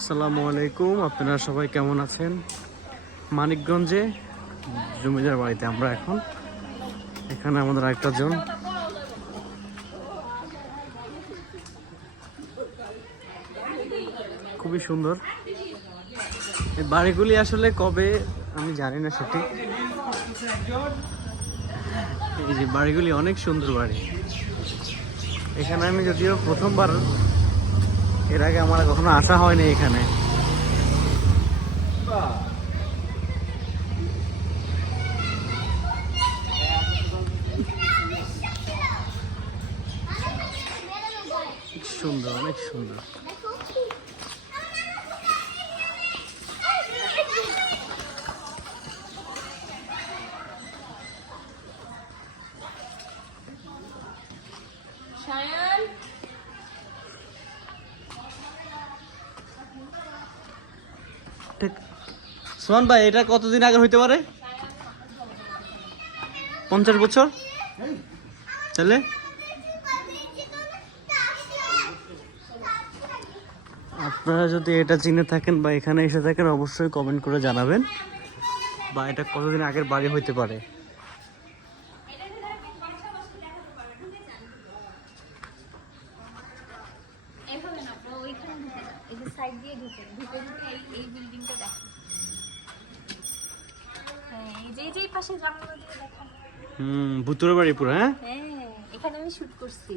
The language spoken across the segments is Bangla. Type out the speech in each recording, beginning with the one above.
আসসালামু আলাইকুম, আপনারা সবাই কেমন আছেন? মানিকগঞ্জে জমিদার বাড়িতে আমরা এখন। এখানে আমাদের আরেকটা জন, খুবই সুন্দর। এই বাড়িগুলি আসলে কবে আমি জানি না সঠিক। এই যে বাড়িগুলি অনেক সুন্দর বাড়ি। এখানে আমি যদিও প্রথমবার, এর আগে আমার কখনো আসা হয়নি এখানে। সুন্দর, অনেক সুন্দর। সোহান ভাই, এটা কতদিন আগে হইতে পারে? 50 বছর তাহলে? আপনারা যদি এটা চিনে থাকেন বা এখানে এসে থাকেন, অবশ্যই কমেন্ট করে জানাবেন, বা এটা কতদিন আগের বাড়ি হইতে পারে। ভুতুরে বাড়ি পুরো। হ্যাঁ, এখানে আমি শুট করছি,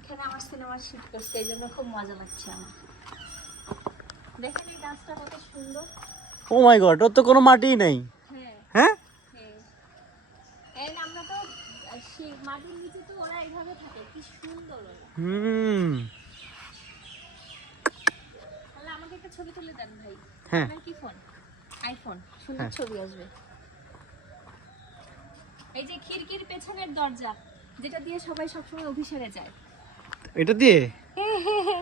এখানে আমার সিনেমার শুট করছি, এই জন্য খুব মজা লাগছে আমার। দেখেন এই গাছটা কত সুন্দর। ও মাই গড, ওর তো কোনো মাটিই নাই। হ্যাঁ, এই আমরা তো মাটির নিচে, তো ওরা এইভাবে থাকে, কি সুন্দর ওরা। তাহলে আমাকে একটা ছবি তুলে দেন ভাই। হ্যাঁ, আপনার কি ফোন? আইফোন, সুন্দর ছবি আসবে। এই যে খিড়কির পেছনের দরজা, যেটা দিয়ে সবাই সবসময় অফিসে যায়, এটা দিয়ে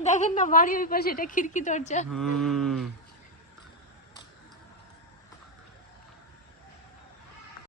দেখেন না বাড়ি ওই পাশে, এটা খিড়কি দরজা।